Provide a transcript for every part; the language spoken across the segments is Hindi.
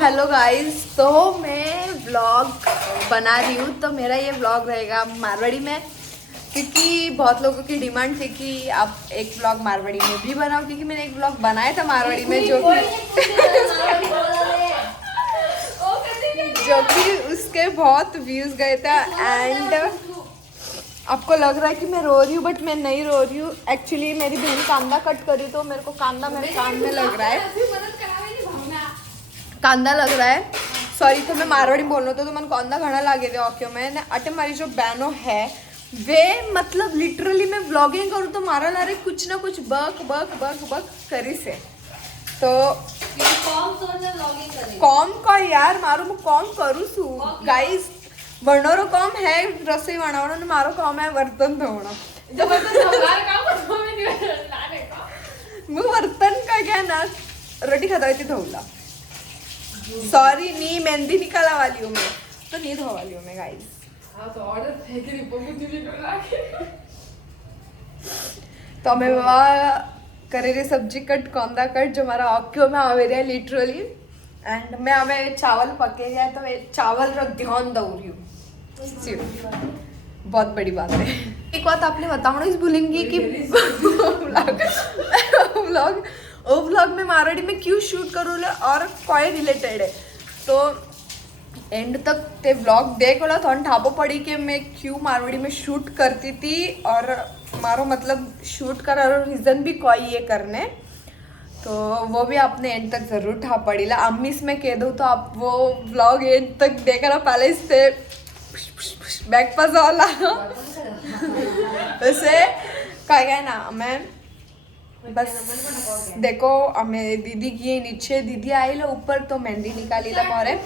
हेलो गाइस, तो मैं व्लॉग बना रही हूँ। तो मेरा ये व्लॉग रहेगा मारवाड़ी में, क्योंकि बहुत लोगों की डिमांड थी कि आप एक व्लॉग मारवाड़ी में भी बनाओ, क्योंकि मैंने एक व्लॉग बनाया था मारवाड़ी में जो कि उसके बहुत व्यूज गए थे। एंड आपको लग रहा है कि मैं रो रही हूँ, बट मैं नहीं रो रही हूँ। एक्चुअली मेरी बहन कांदा कट करी तो मेरे को कांदा मेरे कान में लग रहा है, कांदा लग रहा है। सॉरी, तो मैं मारवाड़ी बोल रहा तो मन कांदा घना लागे थे आँखों में ने अटे। मारी जो बहनों है वे मतलब लिटरली मैं व्लॉगिंग करूँ तो मारा ला रहे कुछ ना कुछ बक बक बक बक करी से। तो कॉम का यार मारू मैं कॉम करूँ सू गाइस। वणोरो कॉम है रसोई बनावनो ने मारो कॉम है बर्तन धोना। मैं बर्तन का क्या ना रोटी खाता हुई थी धोला। सॉरी, नहीं मेहंदी निकाला वाली हूँ मैं, तो नहीं धो वाली हूँ मैं गाइस। तो मैं बाबा करे रे सब्जी कट कांदा कट जो हमारा आँखों में आवे रहा है लिटरली। एंड मैं हमें चावल पके जाए तो मैं चावल रो ध्यान दऊ रही हूँ। बहुत बड़ी बात है। एक बात आपने बताना इस भूलेंगी कि व्लॉग में मारवाड़ी में क्यों शूट करूँ और कोई रिलेटेड है। तो एंड तक ते व्लॉग देख लो तो ठापो पड़ी कि मैं क्यों मारवाड़ी में शूट करती थी और मारो मतलब शूट कर रीज़न भी कोई ये करने। तो वो भी आपने एंड तक ज़रूर ठाप पड़ी ला। अम्मी में कह दूँ तो आप वो व्लॉग एंड तक देखना पहले इससे बैक पास वाला वैसे क्या ना मैं बस देखो हमें दीदी की नीचे दीदी आई लो ऊपर तो मेहंदी निकाली ला मोरे।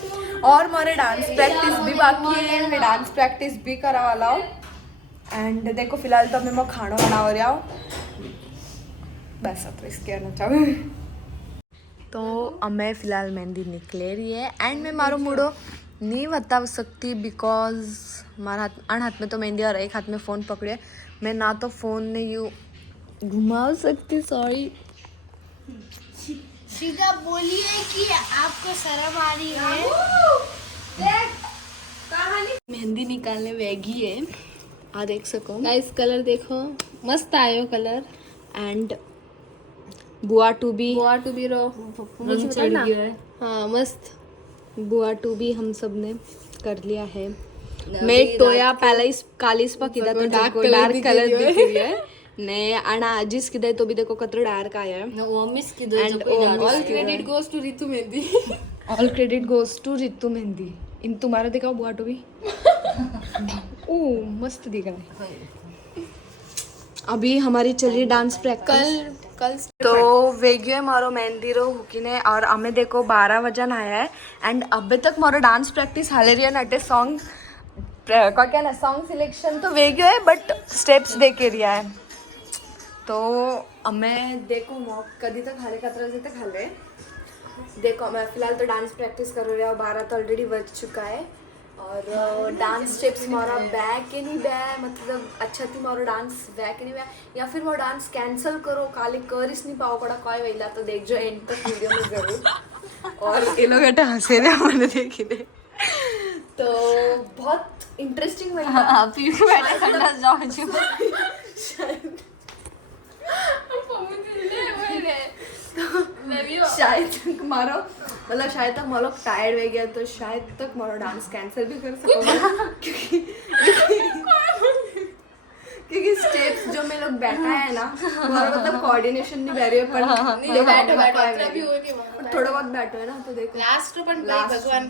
और मोरे डांस प्रैक्टिस भी बाकी है, मैं डांस प्रैक्टिस भी करा वाला हूँ। एंड देखो फिलहाल तो मैं खाना बना रहा हूँ बस अब तो इसके आना चाहूँ। तो हमें फिलहाल मेहंदी निकले रही है एंड मैं मारो मुड़ो नहीं बता सकती बिकॉज हमारा हाथ में तो मेहंदी और एक हाथ में फ़ोन पकड़े। मैं ना तो फ़ोन ने यूँ घुमा सकती। सॉरी, सीधा बोलिए कि आपको शर्म आ रही है। मेहंदी निकालने वेगी है। आ देख सको गाइस, कलर देखो मस्त आयो कलर। एंड बुआ टू बी रो रंग चढ़ गया है। हाँ मस्त बुआ टू बी हम सब ने कर लिया है। मैं टोया पहले इस कालिस पा किदा तो डार्क कलर दिख रही है ने अना जिस किदे तो भी देखो कतरो डार्क आया है। वो मिस की दो and all credit goes to Ritu Mehndi. All credit goes to Ritu Mehndi. इन तुम्हारा दिखाओ बुआ टू भी ओ मस्त दिख रहा है। अभी हमारी चलिए डांस प्रैक्टिस कल तो वेगियो है मारो मेहंदी रो हुकीने। और हमें देखो 12 बजन आया है एंड अभी तक मारो डांस प्रैक्टिस हाले रही है नटे सॉन्ग क्या ना सॉन्ग सिलेक्शन तो वेगियो है बट स्टेप्स दे के रिया है। तो हमें देखो मॉक कभी तक हाले 14 बजे तक हाले देखो। मैं फिलहाल तो डांस प्रैक्टिस कर रही हूँ। 12 तो ऑलरेडी बज चुका है और डांस स्टेप्स मारा बैक के नहीं बै मतलब अच्छा थी मारो डांस बैक नहीं बै या फिर वो डांस कैंसिल करो खाली कर इस नहीं पाओ कड़ा कोई वहीला। तो देख जो एंड तक वीडियो में जरूर। और ये लोग बेटा हंसे रहे मैंने देखी थे तो बहुत इंटरेस्टिंग शायद तक मारो मतलब शायद तक मारो टायर्ड हो गया तो शायद तक मारो डांस कैंसिल भी कर सकोगे क्योंकि स्टेप्स जो में लोग बैठा है ना हमारा मतलब कोऑर्डिनेशन नहीं बैठ रही है पर थोड़ा बहुत बैठो है ना। तो देखो लास्ट पर भगवान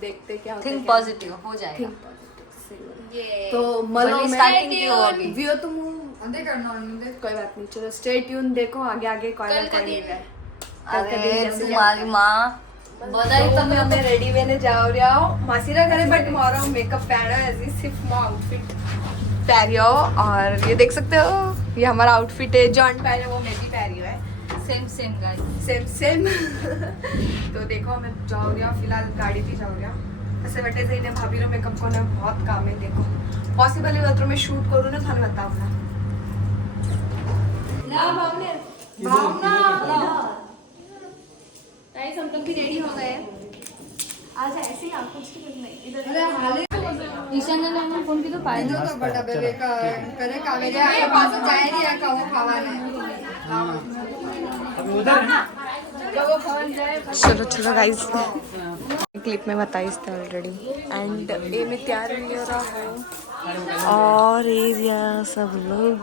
देखते क्या होता है। थिंक पॉजिटिव हो जाएगा। तो मतलब मैं व्यू तुम कोई बात नहीं। चलो स्टे ट्यून देखो आगे आगे कोई अरे तुम्हारी माँ बधाई तो मैं रेडी वेने जाओ रहा हूँ मासीरा करे बट मारो मेकअप पहना है ऐसी सिर्फ मैं आउटफिट पहनी हो। और ये देख सकते हो ये हमारा आउटफिट है जो अन पहने वो मैं भी पहनी है सेम गाइस सेम तो देखो मैं जाओ रहा हूँ फिलहाल गाड़ी थी जाओ रहा ऐसे बैठे से इन्हें भाभी रो मेकअप को बहुत काम है। देखो पॉसिबल है तो मैं शूट करूँ ना थाने बताओ ना भावना गाइस हम लोग भी रेडी हो गए। आज ऐसे ही आंखों की कुछ नहीं इधर ईशान ने मैंने फोन की तो पायल चलो चलो गाइस क्लिप में बताइस थे ऑलरेडी एंड ए में तैयार नहीं हो रहा हो और एरिया सब लोग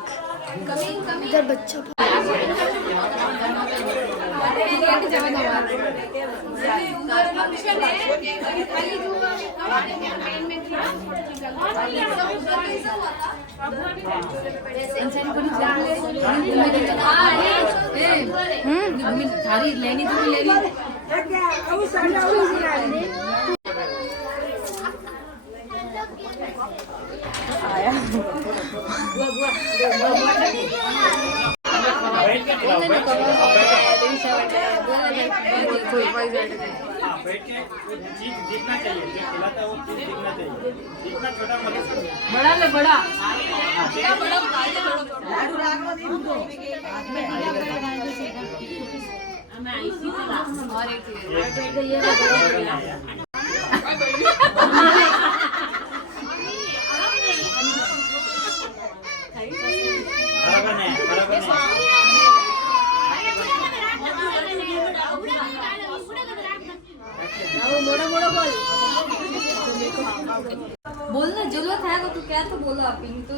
इधर बच्चा थारी लेनी तो लेनी दिखना चाहिए जो खिलाता है वो चीज दिखना चाहिए जितना छोटा मतलब बड़ा ले बड़ा बराबर नहीं बराबर नहीं बोलना जरूरत है तो क्या तो बोलो आप इन तो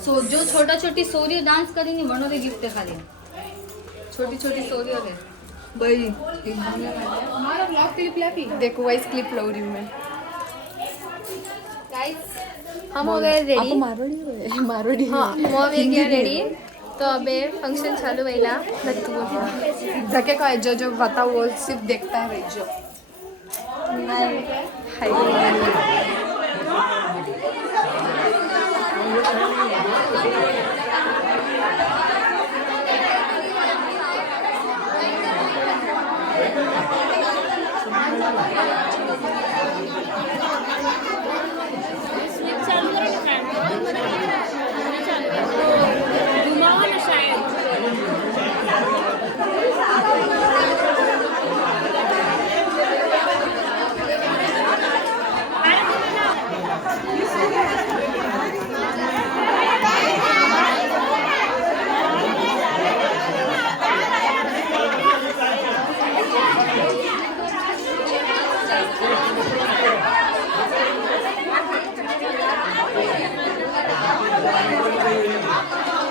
सो जो छोटा छोटी सोरी डांस करी नहीं बनो गिफ्ट खाली छोटी छोटी सोरी हो भाई हमारा ब्लॉग क्लिप देखो वाइस क्लिप लो रही हूँ मैं हम हो गए रेडी मारोडी हाँ हम हो गया रेडी तो अबे फंक्शन चालू वेला जके का जो जो बताओ वो सिर्फ देखता है भाई जो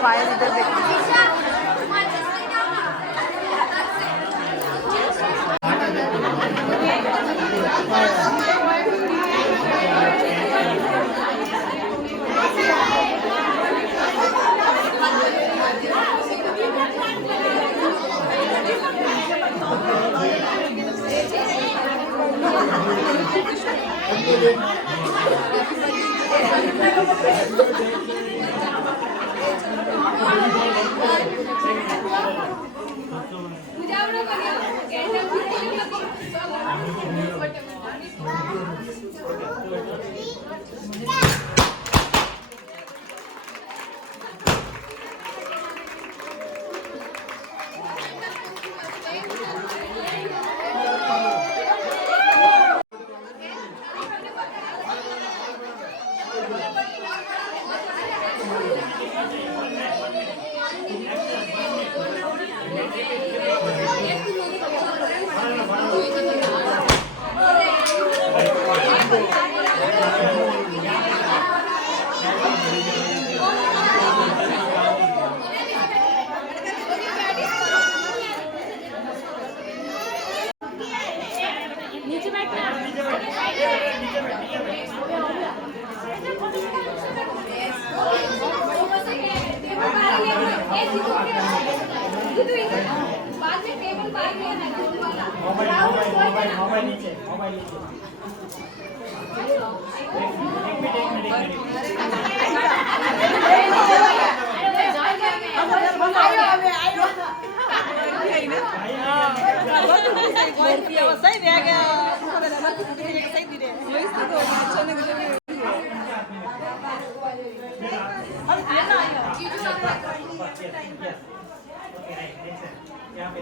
पायल इधर देखो मोबाइल नीचे ओके राइट नेक्स्ट यहाँ पे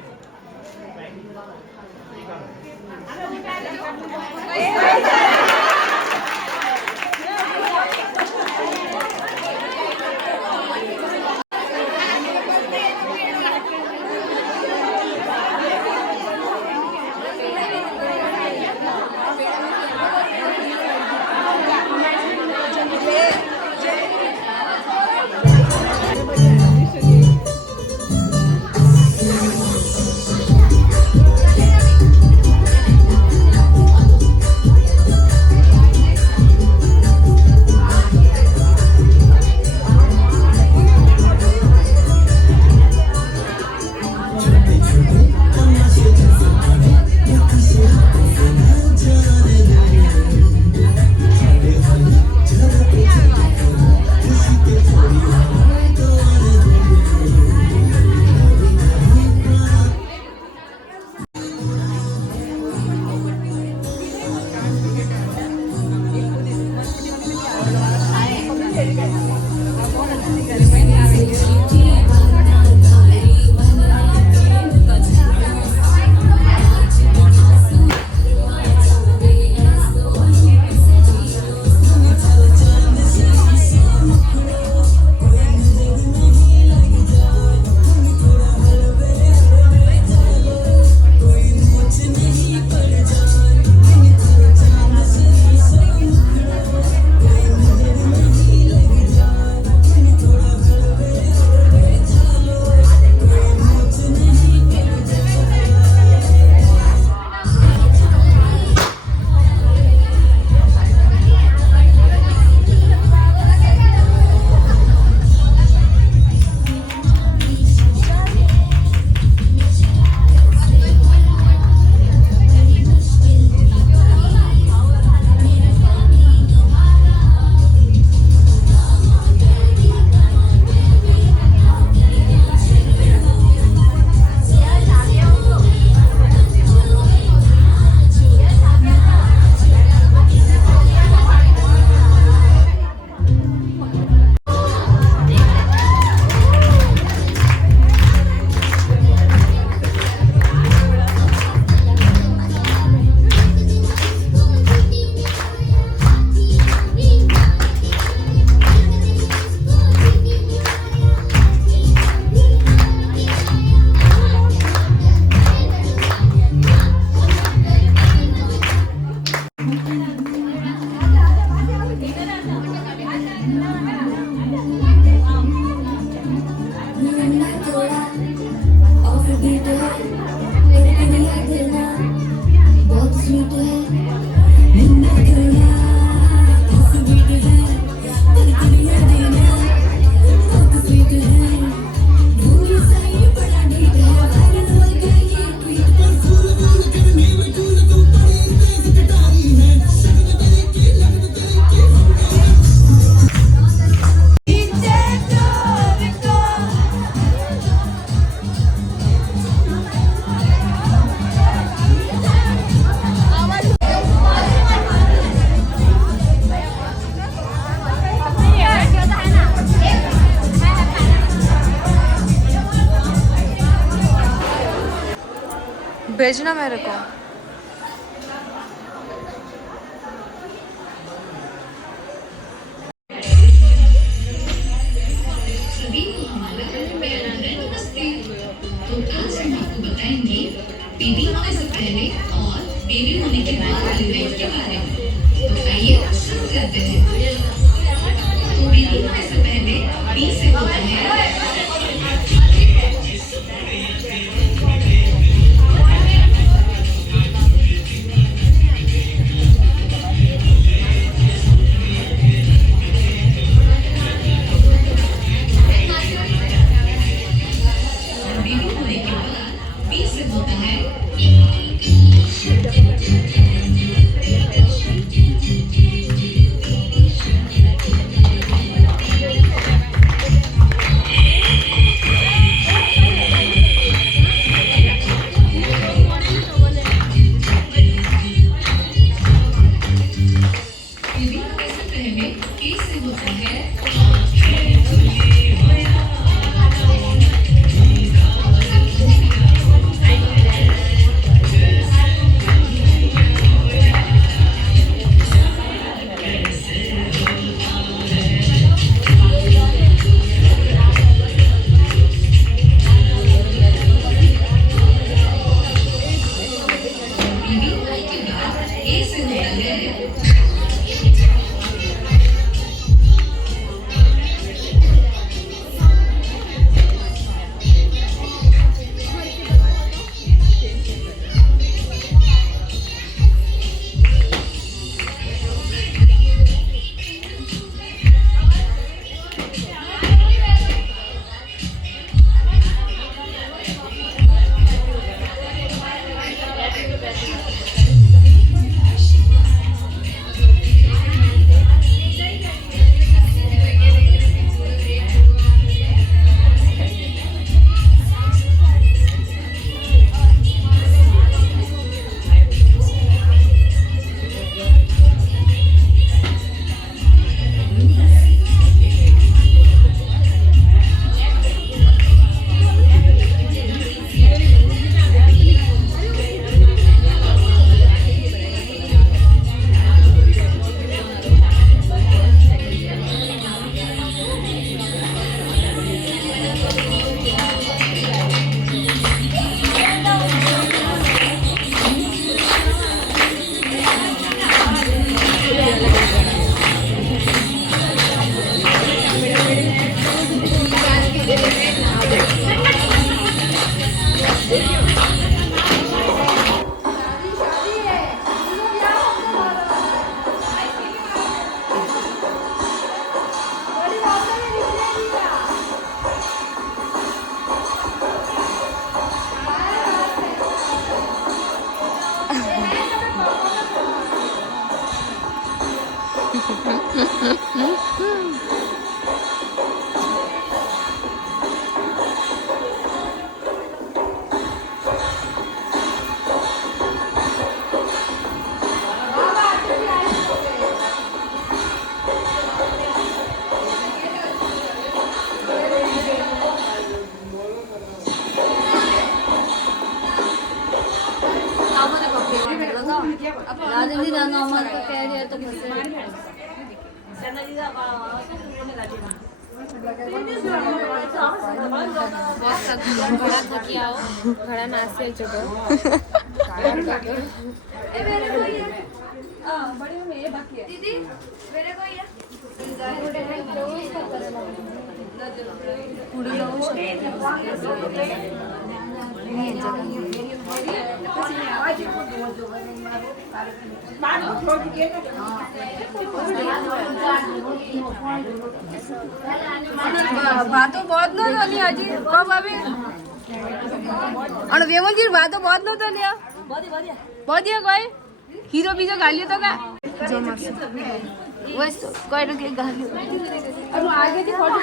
भेजना मेरे को। बताएंगे बेबी होने से पहले और बेबी होने के बाद वाली लाइफ के बारे में। तो आइए शुरू करते हैं। तो बेबी होने से पहले बी से होता है राजेंद्र नाना हमारे को कह रहे हैं तो घड़ा नाचे चलो વાતો बहुत ન થલી હજી કો ભાભી અને વેમલજી વાતો बहुत ન થલી બોધિયા કોઈ હીરો બીજો ગાલ્યો તો કા બસ કોઈ ન કે ગાલ્યો और आगे की फोटो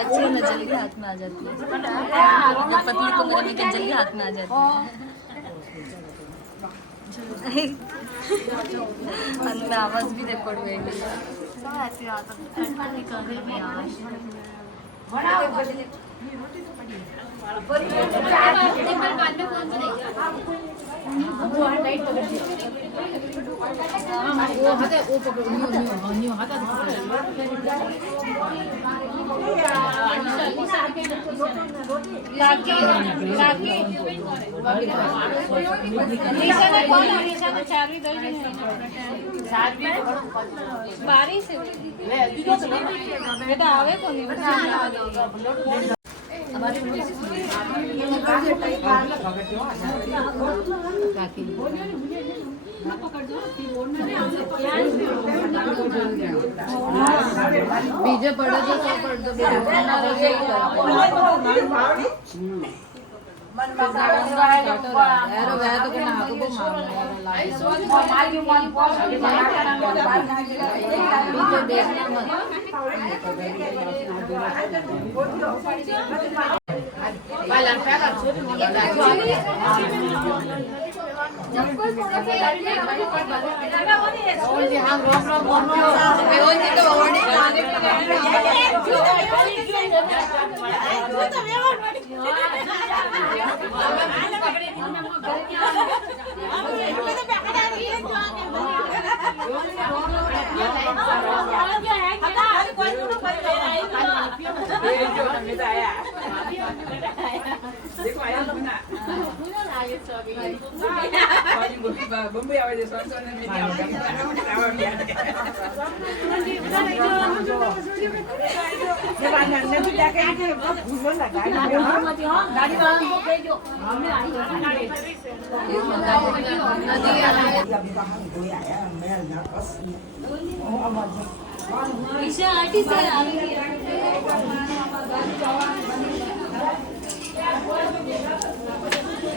अच्छी ना जल्दी हाथ में आ जाती है जब पतली तो मेरे में जल्दी हाथ में आ जाती है में आवाज भी रिकॉर्ड हुई ऐसे आता बारिश बेटा आवे कोनी बीजे पड़े तो सब पड़ दो यार वह तो कना को बीजे देखना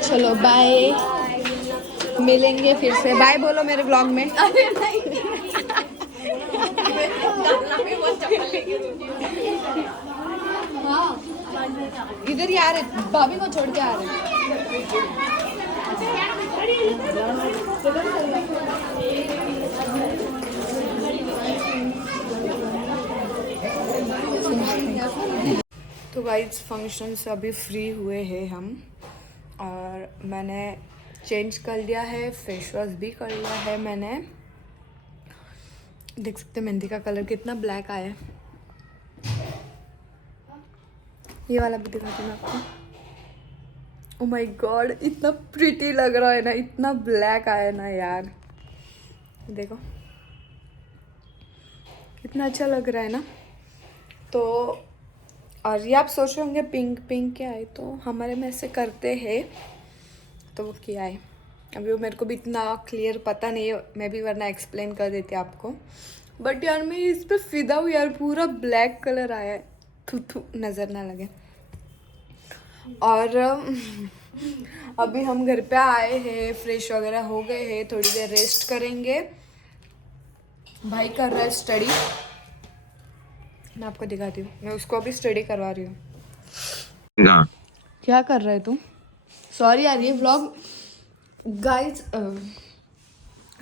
चलो बाय, मिलेंगे फिर से। बाय बोलो मेरे ब्लॉग में। इधर ही आ रहे, भाभी को छोड़ के आ रहे। तो गाइस फंक्शन से अभी फ्री हुए हैं हम, और मैंने चेंज कर लिया है, फेस वॉश भी कर लिया है मैंने। देख सकते हैं मेहंदी का कलर कितना ब्लैक आया है। ये वाला भी दिखाती हूँ आपको। ओ माय गॉड, इतना प्रिटी लग रहा है ना, इतना ब्लैक आया ना यार। देखो कितना अच्छा लग रहा है ना। तो और ये आप सोच रहे होंगे पिंक पिंक क्या है, तो हमारे में ऐसे करते हैं तो वो क्या है। अभी वो मेरे को भी इतना क्लियर पता नहीं है, मैं भी वरना एक्सप्लेन कर देती आपको। बट यार मैं इस पे फिदा हूँ यार, पूरा ब्लैक कलर आया है, थू थू नज़र ना लगे। और अभी हम घर पे आए हैं, फ्रेश वगैरह हो गए हैं, थोड़ी देर रेस्ट करेंगे। भाई कर रहा है स्टडी, मैं आपको दिखाती हूँ, मैं उसको अभी स्टडी करवा रही हूँ। ना क्या कर रहे तुम? सॉरी यार ये व्लॉग गाइज,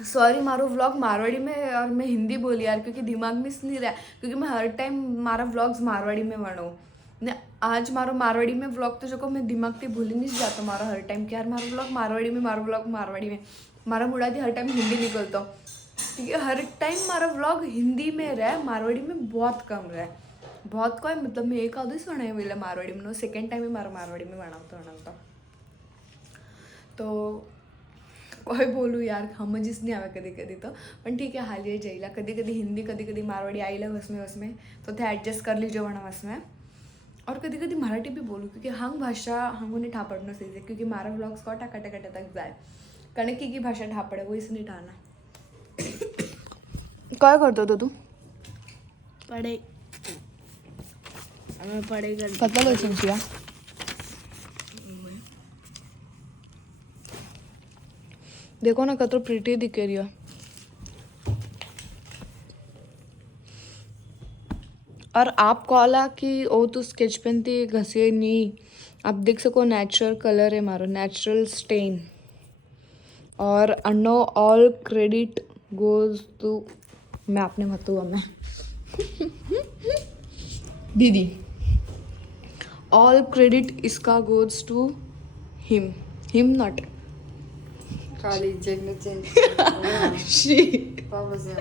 सॉरी मारो व्लॉग मारवाड़ी में और मैं हिंदी बोली यार, क्योंकि दिमाग में नहीं रहा, क्योंकि मैं हर टाइम मारा व्लॉग्स मारवाड़ी में वणो ने आज मारो मारवाड़ी में व्लॉग तो जो मैं दिमाग से भूल नहीं जाता मारा हर टाइम कि यार मारो व्लॉग मारवाड़ी में, मारो व्लॉग मारवाड़ी में, मारा मुड़ा दी हर टाइम हिंदी निकलता हूँ, क्योंकि हर टाइम मारा व्लॉग हिंदी में रहा है, मारवाड़ी में बहुत कम रहा है, बहुत कम, मतलब मैं एक आधीच वणाय बोले मारवाड़ी में, सेकंड टाइम मारा मारवाड़ी में वणावता तो कोई बोलू यार समजच नाही आवे कधी कधी तो, पण ठीक आहे हाल ये जाईला, कधी कधी हिंदी कधी कधी मारवाड़ी आईला वसमें तो ते ॲडजस्ट कर लीजिए वणा वसमें, और कधी कधी मराठी भी बोलू, क्योंकि हंग भाषा हंगोने ठापड़ना सीधे, क्योंकि मारा व्लॉग्स को कटे कटे तक जाए कने की भाषा ठापड़े वो इसने ठाना। काय करतो तो तू? पढ़े हमें पढ़ेगा पता लो समझिया देखो ना कतो प्रिटी दिखे रही है। और आप कॉला कि ओ तो स्केच पेन थी घसे नहीं, आप देख सको नेचुरल कलर है मारो, नेचुरल स्टेन, और अनो ऑल क्रेडिट गोज टू, मैं आपने मत हुआ मैं दीदी, ऑल क्रेडिट इसका गोज टू हिम नॉट खाली चेंज शी पापा से